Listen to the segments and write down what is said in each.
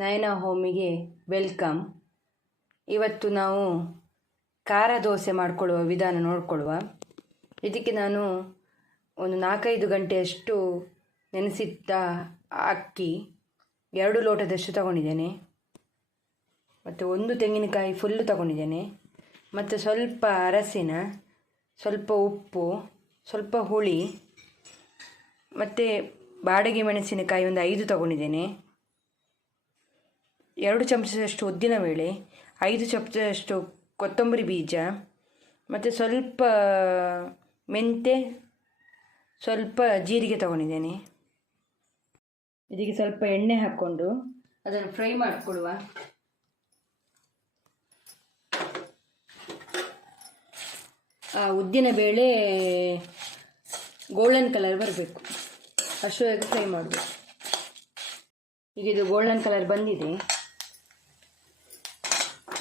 ನಯನ ಹೋಮಿಗೆ welcome. ಇವತ್ತು ನಾವು ಖಾರ ದೋಸೆ ಮಾಡಿಕೊಳ್ಳುವ ವಿಧಾನ ನೋಡಿಕೊಳ್ಳುವ. ಇದಕ್ಕೆ ನಾನು ಒಂದು 4-5 ಗಂಟೆಯಷ್ಟು ನೆನೆಸಿಟ್ಟ ಅಕ್ಕಿ 2 ಲೋಟದಷ್ಟು ತಗೊಂಡಿದ್ದೇನೆ. ಮತ್ತು 1 ತೆಂಗಿನಕಾಯಿ ಫುಲ್ಲು ತಗೊಂಡಿದ್ದೇನೆ. ಮತ್ತು ಸ್ವಲ್ಪ ಅರಸಿನ, ಸ್ವಲ್ಪ ಉಪ್ಪು, ಸ್ವಲ್ಪ ಹುಳಿ, ಮತ್ತು ಬಾಡಿಗೆ ಮೆಣಸಿನಕಾಯಿ ಒಂದು 5 ತಗೊಂಡಿದ್ದೇನೆ. 2 ಚಮಚದಷ್ಟು ಉದ್ದಿನಬೇಳೆ, 5 ಚಮಚದಷ್ಟು ಕೊತ್ತಂಬರಿ ಬೀಜ, ಮತ್ತು ಸ್ವಲ್ಪ ಮೆಂತೆ, ಸ್ವಲ್ಪ ಜೀರಿಗೆ ತಗೊಂಡಿದ್ದೇನೆ. ಇದಕ್ಕೆ ಸ್ವಲ್ಪ ಎಣ್ಣೆ ಹಾಕ್ಕೊಂಡು ಅದನ್ನು ಫ್ರೈ ಮಾಡಿಕೊಳ್ಳುವ. ಉದ್ದಿನಬೇಳೆ ಗೋಲ್ಡನ್ ಕಲರ್ ಬರಬೇಕು, ಅಷ್ಟೊಳಗೆ ಫ್ರೈ ಮಾಡಬೇಕು. ಈಗ ಇದು ಗೋಲ್ಡನ್ ಕಲರ್ ಬಂದಿದೆ,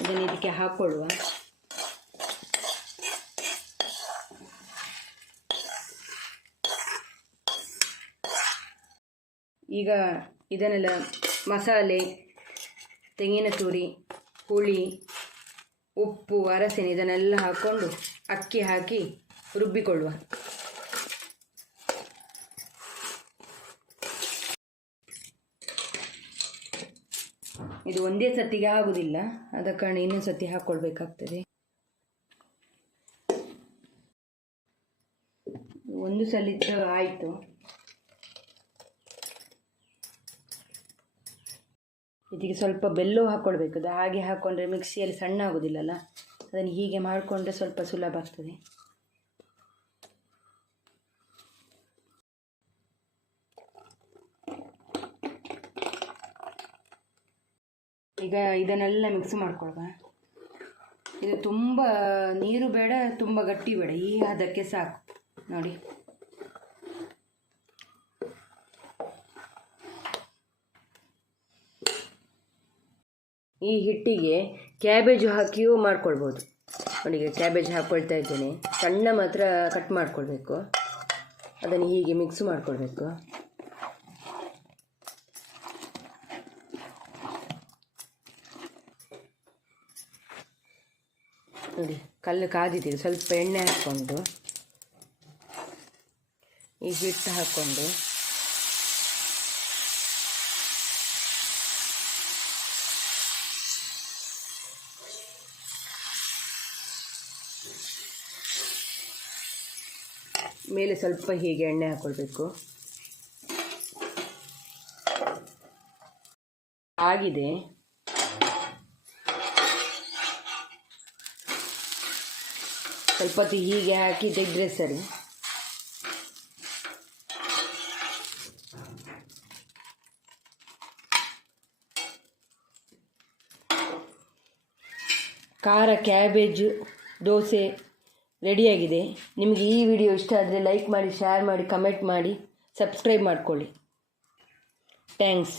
ಇದನ್ನು ಇದಕ್ಕೆ ಹಾಕ್ಕೊಳ್ಳುವ. ಈಗ ಇದನ್ನೆಲ್ಲ ಮಸಾಲೆ, ತೆಂಗಿನ ತುರಿ, ಹುಳಿ, ಉಪ್ಪು, ಅರಸಿನ ಇದನ್ನೆಲ್ಲ ಹಾಕ್ಕೊಂಡು ಅಕ್ಕಿ ಹಾಕಿ ರುಬ್ಬಿಕೊಳ್ಳುವ. ಇದು ಒಂದೇ ಸತಿಗೆ ಆಗುವುದಿಲ್ಲ, ಆದ ಕಾರಣ ಇನ್ನೊಂದು ಸತಿ ಹಾಕ್ಕೊಳ್ಬೇಕಾಗ್ತದೆ. ಒಂದು ಸಲ ಆಯಿತು. ಇದಕ್ಕೆ ಸ್ವಲ್ಪ ಬೆಲ್ಲ ಹಾಕ್ಕೊಳ್ಬೇಕು. ಅದು ಹಾಗೆ ಹಾಕ್ಕೊಂಡ್ರೆ ಮಿಕ್ಸಿಯಲ್ಲಿ ಸಣ್ಣ ಆಗೋದಿಲ್ಲಲ್ಲ, ಅದನ್ನು ಹೀಗೆ ಮಾಡಿಕೊಂಡ್ರೆ ಸ್ವಲ್ಪ ಸುಲಭ ಆಗ್ತದೆ. ಈಗ ಇದನ್ನೆಲ್ಲ ಮಿಕ್ಸ್ ಮಾಡ್ಕೊಳ್ಬ. ಇದು ತುಂಬ ನೀರು ಬೇಡ, ತುಂಬ ಗಟ್ಟಿ ಬೇಡ, ಈ ಹದಕ್ಕೆ ಸಾಕು ನೋಡಿ. ಈ ಹಿಟ್ಟಿಗೆ ಕ್ಯಾಬೇಜು ಹಾಕಿಯೂ ಮಾಡ್ಕೊಳ್ಬೋದು ನೋಡಿ. ಈಗ ಕ್ಯಾಬೇಜ್ ಹಾಕ್ಕೊಳ್ತಾ ಇದ್ದೇನೆ, ಸಣ್ಣ ಮಾತ್ರ ಕಟ್ ಮಾಡ್ಕೊಳ್ಬೇಕು. ಅದನ್ನು ಹೀಗೆ ಮಿಕ್ಸ್ ಮಾಡ್ಕೊಳ್ಬೇಕು. ನೋಡಿ ಕಲ್ಲು ಕಾದಿದ್ದೀವಿ. ಸ್ವಲ್ಪ ಎಣ್ಣೆ ಹಾಕ್ಕೊಂಡು ಈ ಹಿಟ್ಟು ಹಾಕ್ಕೊಂಡು ಮೇಲೆ ಸ್ವಲ್ಪ ಹೀಗೆ ಎಣ್ಣೆ ಹಾಕ್ಕೊಳ್ಬೇಕು. ಆಗಿದೆ. ಸ್ವಲ್ಪ ಹೊತ್ತು ಹೀಗೆ ಹಾಕಿ ತೆಗೆದ್ರೆ ಸರಿ. ಖಾರ ಕ್ಯಾಬೇಜ್ ದೋಸೆ ರೆಡಿಯಾಗಿದೆ. ನಿಮಗೆ ಈ ವಿಡಿಯೋ ಇಷ್ಟ ಆದರೆ ಲೈಕ್ ಮಾಡಿ, ಶೇರ್ ಮಾಡಿ, ಕಮೆಂಟ್ ಮಾಡಿ, ಸಬ್ಸ್ಕ್ರೈಬ್ ಮಾಡಿಕೊಳ್ಳಿ. ಥ್ಯಾಂಕ್ಸ್.